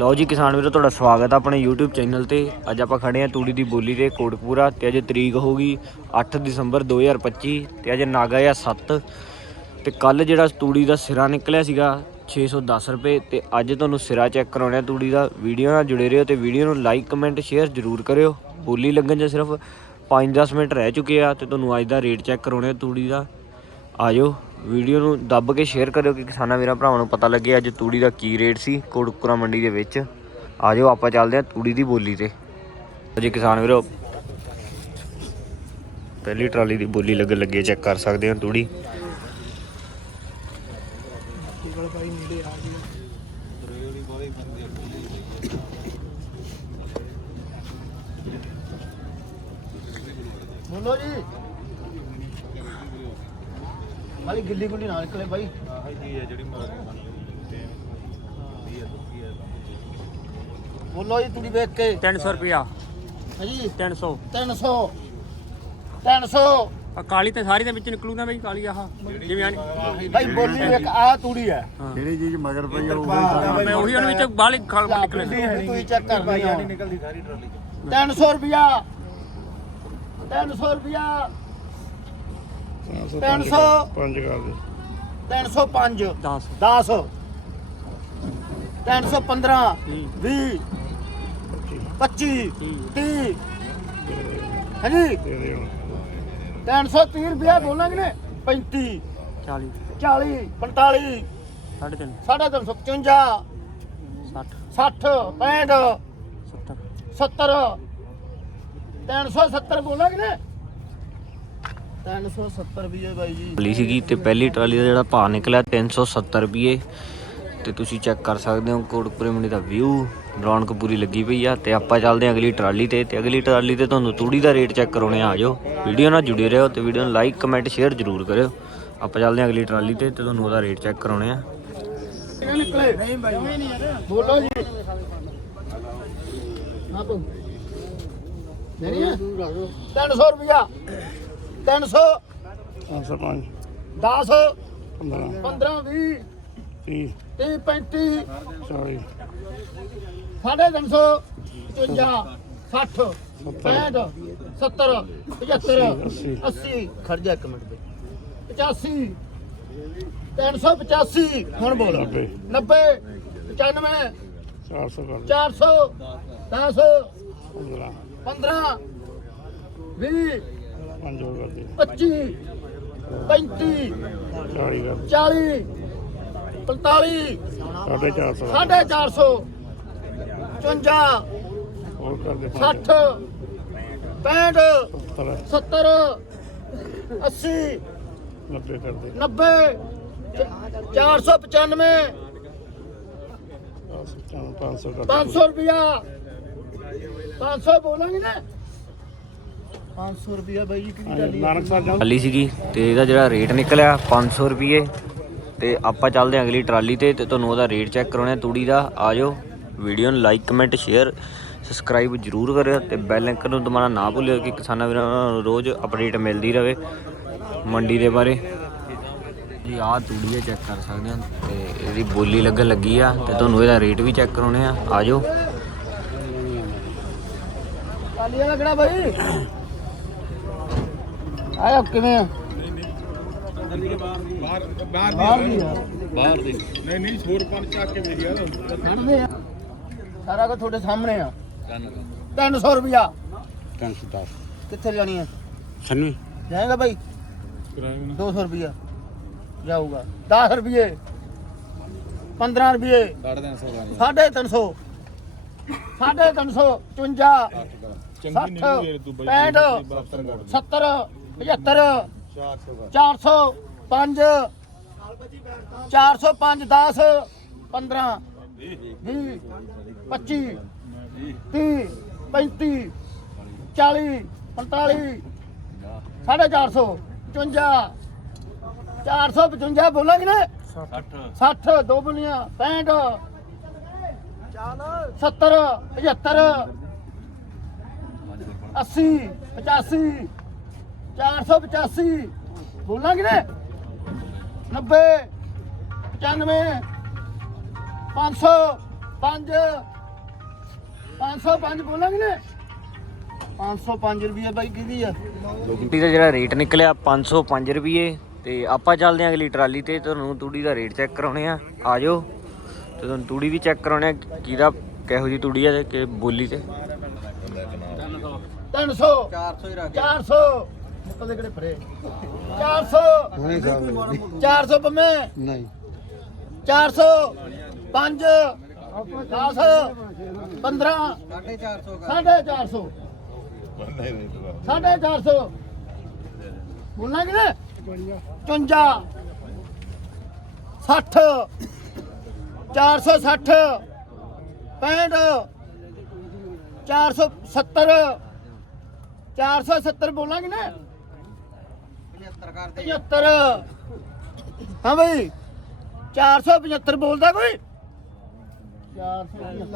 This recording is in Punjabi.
ਲਓ ਜੀ ਕਿਸਾਨ ਵੀਰੋ, ਤੁਹਾਡਾ ਸਵਾਗਤ ਹੈ ਆਪਣੇ YouTube ਚੈਨਲ ਤੇ। ਅੱਜ ਆਪਾਂ ਖੜੇ ਆ ਤੂੜੀ ਦੀ ਬੋਲੀ ਤੇ ਕੋਟਕਪੂਰਾ ਤੇ ਅੱਜ ਤਰੀਕ ਹੋ ਗਈ 8 ਦਸੰਬਰ 2025 ਤੇ ਅੱਜ ਨਾਗਾ ਆ 7 ਤੇ ਕੱਲ ਜਿਹੜਾ ਤੂੜੀ ਦਾ ਸਿਰਾ ਨਿਕਲਿਆ ਸੀਗਾ 610 ਰੁਪਏ ਤੇ ਅੱਜ ਤੁਹਾਨੂੰ ਸਿਰਾ ਚੈੱਕ ਕਰਾਉਣਾ ਤੂੜੀ ਦਾ। ਵੀਡੀਓ ਨਾਲ ਜੁੜੇ ਰਹੋ ਤੇ ਵੀਡੀਓ ਨੂੰ ਲਾਈਕ, ਕਮੈਂਟ, ਸ਼ੇਅਰ ਜ਼ਰੂਰ ਕਰਿਓ। ਬੋਲੀ ਲੱਗਣ 'ਚ ਸਿਰਫ 5-10 ਮਿੰਟ ਰਹਿ ਚੁੱਕੇ ਆ ਤੇ ਤੁਹਾਨੂੰ ਅੱਜ ਦਾ ਰੇਟ ਚੈੱਕ ਕਰਾਉਣਾ ਤੂੜੀ ਦਾ। ਆਜੋ ਵੀਡੀਓ ਨੂੰ ਦੱਬ ਕੇ ਸ਼ੇਅਰ ਕਰਿਓ ਕਿ ਕਿਸਾਨਾਂ ਵੀਰਾਂ ਭਰਾਵਾਂ ਨੂੰ ਪਤਾ ਲੱਗੇ ਅੱਜ ਤੂੜੀ ਦਾ ਕੀ ਰੇਟ ਸੀ ਕੋਟਕਪੁਰਾ ਮੰਡੀ ਦੇ ਵਿੱਚ। ਆ ਜਾਓ, ਆਪਾਂ ਚੱਲਦੇ ਹਾਂ ਤੂੜੀ ਦੀ ਬੋਲੀ ਤੇ। ਜੀ ਕਿਸਾਨ ਵੀਰੋ, ਪਹਿਲੀ ਟਰਾਲੀ ਦੀ ਬੋਲੀ ਲੱਗਣ ਲੱਗੇ ਚੈੱਕ ਕਰ ਸਕਦੇ ਹੋ ਤੂੜੀ। ਬੋਲੋ ਜੀ। ਮਾਲੀ ਗਿੱਲੀ ਗੁੱਲੀ ਨਾ ਨਿਕਲੇ ਬਾਈ। ਬੋਲੋ ਜੀ ਤੁਸੀਂ ਵੇਖ ਕੇ। 300 ਰੁਪਿਆ ਹਾਂਜੀ। 300 300 300 ਆ ਕਾਲੀ ਤੇ ਸਾਰੀ ਦੇ ਵਿੱਚ ਨਿਕਲੂਗਾ ਬਈ ਕਾਲੀ ਆਹ। ਜਿਵੇਂ ਆ ਬਾਈ ਬੋਲੀ ਵੇਖ ਆ ਤੂੜੀ ਹੈ। ਜਿਹੜੀ ਚੀਜ਼ ਮਗਰ ਪਈ ਆ ਉਹ ਮੈਂ ਉਹੀ ਉਹਨਾਂ ਵਿੱਚ ਬਾਹਲੀ ਖਾਲ ਨਿਕਲੇ ਤੁਸੀਂ ਚੈੱਕ ਕਰ ਲਈ ਨਹੀਂ ਨਿਕਲਦੀ ਸਾਰੀ ਟਰਾਲੀ 300 ਰੁਪਿਆ 300 ਰੁਪਿਆ 300 ਪੰਜ ਕਰ ਦੇ। 305 10 10 315 20 25 30 ਹਾਂਜੀ। ਦੇ ਦੇ ਹੁਣ 330 ਰੁਪਇਆ ਬੋਲਾਂਗੇ ਨੇ। 35 40 40 45 3.5 355 60 60 65 70 70 370 ਬੋਲਾਂਗੇ ਨੇ। 370 ਰੁਪਏ ਬਾਈ ਜੀ। ਟਰਾਲੀ ਸੀਗੀ ਤੇ ਪਹਿਲੀ ਟਰਾਲੀ ਦਾ ਜਿਹੜਾ ਭਾਅ ਨਿਕਲਿਆ 370 ਰੁਪਏ। ਤੇ ਤੁਸੀਂ ਚੈੱਕ ਕਰ ਸਕਦੇ ਹੋ ਕੋਟਕਪੁਰੇ ਮੰਡੀ ਦਾ ਵਿਊ ਰੌਣਕ ਪੂਰੀ ਲੱਗੀ ਪਈ ਆ ਤੇ ਆਪਾਂ ਚੱਲਦੇ ਹਾਂ ਅਗਲੀ ਟਰਾਲੀ ਤੇ। ਤੇ ਅਗਲੀ ਟਰਾਲੀ ਤੇ ਤੁਹਾਨੂੰ ਤੂੜੀ ਦਾ ਰੇਟ ਚੈੱਕ ਕਰਾਉਣੇ ਆ ਜਾਓ। ਵੀਡੀਓ ਨਾਲ ਜੁੜੇ ਰਹੋ ਤੇ ਵੀਡੀਓ ਨੂੰ ਲਾਈਕ ਕਮੈਂਟ ਸ਼ੇਅਰ ਜ਼ਰੂਰ ਕਰਿਓ। ਆਪਾਂ ਚੱਲਦੇ ਹਾਂ ਅਗਲੀ ਟਰਾਲੀ ਤੇ ਤੇ ਤੁਹਾਨੂੰ ਉਹਦਾ ਰੇਟ ਚੈੱਕ ਕਰਾਉਣੇ ਆ। ਨਿਕਲੇ ਨਹੀਂ ਬਾਈ ਬੋਲੋ ਜੀ। ਬੋ ਨਹੀਂ ਹੈ 300 ਰੁਪਇਆ। 300 500 ਪੰਜ 10 15 15 20 30 30 35 40 ਸਾਢੇ ਤਿੰਨ ਸੌ 55 60 65 70 75 80 ਖੜ ਜਾ ਇੱਕ ਮਿੰਟ ਤੇ 85 385 ਹੁਣ ਬੋਲ। 90 90 95 400 ਕਰ। ਦੇ 400 10 15 15 20 ਪੰਜ ਹੋਰ ਕਰ ਦੇ 25 35 40 ਕਰ। ਦੇ 40 45 ਸਾਢੇ 400 ਸਾਢੇ 400 55 ਹੋਰ ਕਰ ਦੇ 60 65 70 70 80 90 ਕਰ ਦੇ। 90 495 500 ਕਰ 500 ਰੁਪਿਆ 500 ਬੋਲਾਂਗੇ ਨਾ। 500 ਰੁਪਿਆ ਬਾਈ ਜੀ ਕਿਹਦੀ ਦੇ ਨਾਨਕ ਸਾਹਿਬ ਜਾ ਟਰਾਲੀ ਸੀਗੀ ਤੇ ਇਹਦਾ ਜਿਹੜਾ ਰੇਟ ਨਿਕਲਿਆ 500 ਰੁਪਏ ਤੇ ਆਪਾਂ ਚੱਲਦੇ ਹਾਂ ਅਗਲੀ ਟਰਾਲੀ ਤੇ ਤੇ ਤੁਹਾਨੂੰ ਉਹਦਾ ਰੇਟ ਚੈੱਕ ਕਰਾਉਣਾ ਤੂੜੀ ਦਾ ਆਜੋ ਵੀਡੀਓ ਨੂੰ ਲਾਈਕ ਕਮੈਂਟ ਸ਼ੇਅਰ ਸਬਸਕ੍ਰਾਈਬ ਜਰੂਰ ਕਰਿਓ ਤੇ ਬੈਲ ਆਈਕਨ ਨੂੰ ਦਬਾਉਣਾ ਨਾ ਭੁੱਲਿਓ ਕਿ ਕਿਸਾਨਾਂ ਵੀਰਾਂ ਨੂੰ ਰੋਜ਼ ਅਪਡੇਟ ਮਿਲਦੀ ਰਹੇ ਮੰਡੀ ਦੇ ਬਾਰੇ। ਜੀ ਆਹ ਤੂੜੀ ਹੈ ਚੈੱਕ ਕਰ ਸਕਦੇ ਹਾਂ ਤੇ ਇਹਦੀ ਬੋਲੀ ਲੱਗਣ ਲੱਗੀ ਆ ਤੇ ਤੁਹਾਨੂੰ ਇਹਦਾ ਰੇਟ ਵੀ ਚੈੱਕ ਕਰਾਉਣੇ ਆ। ਆਜੋ। ਕਾਲੀ ਵਾਲਾ ਕਿਹੜਾ ਬਾਈ। ਆਇਆ ਕਿਵੇਂ ਆ? ਬਾਹਰ ਬਾਹਰ ਦੀ। ਆ ਬਾਹਰ ਦੇ ਨਹੀਂ ਨਹੀਂ ਛੋਰ ਪੰਜ ਚੱਕ ਕੇ ਮੇਰੀ ਯਾਰ। ਖੜਦੇ ਆ। ਸਾਰਾ ਕੁਝ ਤੁਹਾਡੇ ਸਾਹਮਣੇ ਆ। 300 ਰੁਪਿਆ 310 ਕਿੱਥੇ ਜਾਣੀ ਹੈ ਸੰਨੀ। ਜਾਏਗਾ ਬਾਈ? 200 ਰੁਪਿਆ ਜਾਊਗਾ। 10 ਰੁਪਏ। 15 ਰੁਪਏ। 350 350 54 60 65 70 75 400 5 405 10 15 20 25 30 35 40 45 ਸਾਢੇ 400 55 455 ਬੋਲਾਂਗੇ ਨਾ 60 ਦੋ ਬੋਲੀਆਂ। 65 70 75 80 85 485 ਬੋਲਾਂਗੇ ਨਾ 90 95 500 5 505 ਬੋਲਾਂਗੇ ਨੇ 505 ਰੁਪਏ ਬਾਈ ਕਿਹਦੀ ਆ? ਤੂੜੀ ਦਾ ਜਿਹੜਾ ਰੇਟ ਨਿਕਲਿਆ 505 ਰੁਪਏ ਤੇ ਆਪਾਂ ਚੱਲਦੇ ਹਾਂ ਅਗਲੀ ਟਰਾਲੀ ਤੇ ਤੁਹਾਨੂੰ ਤੂੜੀ ਦਾ ਰੇਟ ਚੈੱਕ ਕਰਾਉਣੇ ਆ। ਆ ਜਾਓ। ਤੇ ਤੁਹਾਨੂੰ ਤੂੜੀ ਵੀ ਚੈੱਕ ਕਰਾਉਣੇ ਆ ਕਿਹਦਾ ਕਿਹੋ ਜੀ ਤੂੜੀ ਆ ਤੇ ਕਿ ਬੋਲੀ ਤੇ। 300 400 400 ਨਿਕਲਦੇ ਕਿਹੜੇ ਫਰੇ 400 400 ਪੰਮੇ। ਨਹੀਂ। 400 5 10 15 450 450 450 ਬੋਲਣਾ ਕਿ ਨਾ 54 60 460 65 470 470 ਬੋਲਾਂਗੇ ਨਾ 75 ਹਾਂ ਬਈ 475 ਬੋਲਦਾ ਕੋਈ? 475